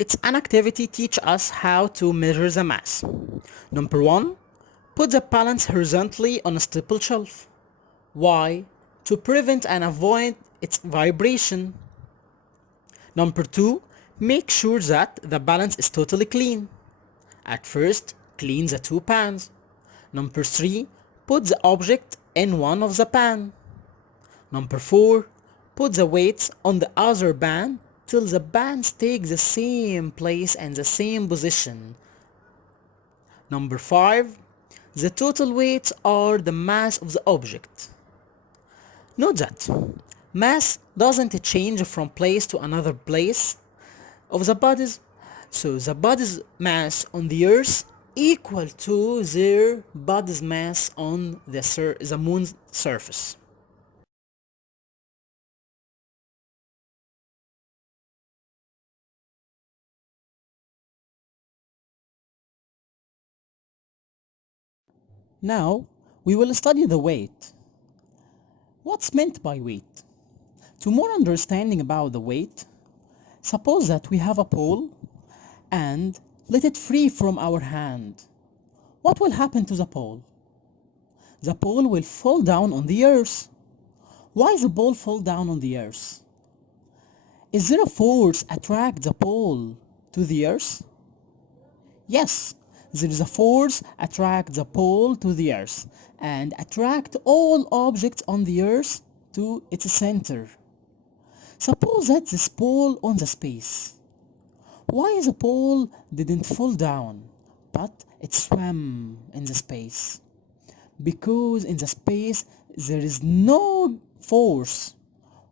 It's an activity teach us how to measure the mass. Number 1. Put the balance horizontally on a stable shelf. Why? To prevent and avoid its vibration. Number 2. Make sure that the balance is totally clean. At first, clean the two pans. Number 3. Put the object in one of the pan. Number 4. Put the weights on the other pan till the pans take the same place and the same position. Number 5. The total weights are the mass of the object. Note that mass doesn't change from place to another place of the bodies, so the body's mass on the earth equal to their body's mass on the moon's surface. Now we will study the weight. What's meant by weight? To more understanding about the weight, suppose that we have a ball and let it free from our hand. What will happen to the ball? The ball will fall down on the earth. Why the ball fall down on the earth? Is there a force attract the ball to the earth? Yes, there is a force attract the ball to the earth and attract all objects on the earth to its center. Suppose that this ball on the space. Why the ball didn't fall down, but it swam in the space? Because in the space there is no force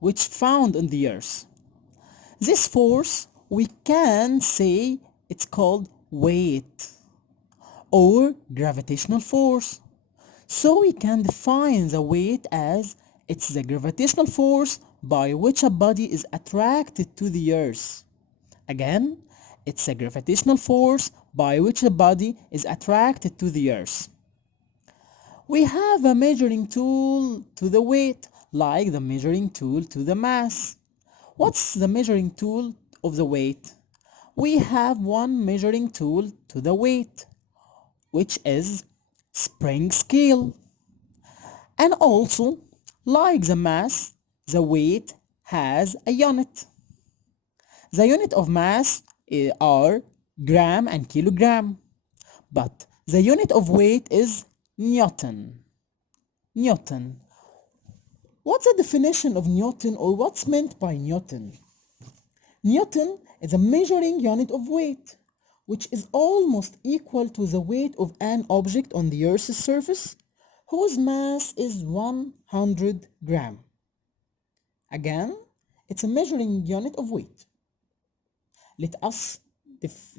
which found on the earth. This force we can say it's called weight or gravitational force. So we can define the weight as it's the gravitational force by which a body is attracted to the earth. Again, it's a gravitational force by which a body is attracted to the earth. We have a measuring tool to the weight, like the measuring tool to the mass. What's the measuring tool of the weight? We have one measuring tool to the weight, which is spring scale. And also, like the mass, the weight has a unit. The unit of mass are gram and kilogram, but the unit of weight is Newton. Newton. What's the definition of Newton, or what's meant by Newton? Newton is a measuring unit of weight, which is almost equal to the weight of an object on the Earth's surface, whose mass is 100 gram. Again, it's a measuring unit of weight. Let us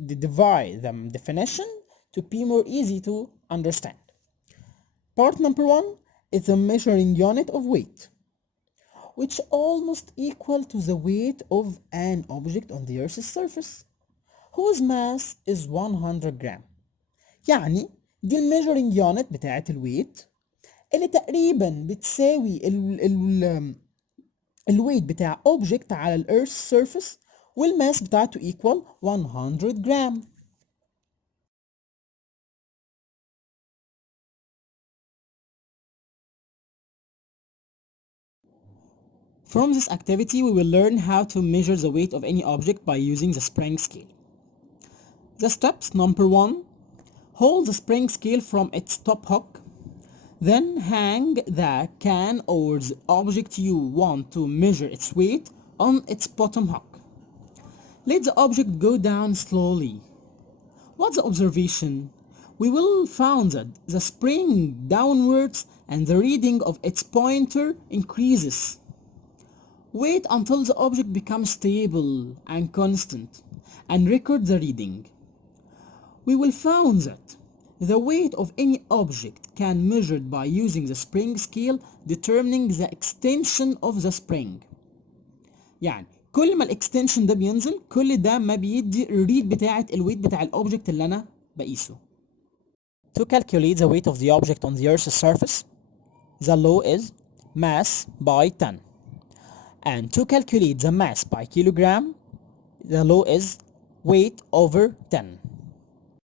divide the definition to be more easy to understand. Part number 1 is the measuring unit of weight, which almost equal to the weight of an object on the Earth's surface, whose mass is 100 gram. يعني دي الميجرنج يونت بتاعت الويت اللي تقريبا بتساوي الويت بتاع object على الأرث surface والماس بتاعته equal 100 جرام. From this activity, we will learn how to measure the weight of any object by using the spring scale. The steps: number 1, hold the spring scale from its top hook. Then hang the can or the object you want to measure its weight on its bottom hook. Let the object go down slowly. What's the observation? We will find that the spring downwards and the reading of its pointer increases. Wait until the object becomes stable and constant and record the reading. We will find that the weight of any object can be measured by using the spring scale determining the extension of the spring. يعني كل ما الاكستنشن ده بينزل كل ده ما بيدي الريد بتاعة الويت بتاع الاوبجكت اللي انا بقيسه. To calculate the weight of the object on the Earth's surface, the law is mass by 10. And to calculate the mass by kilogram, the law is weight over 10.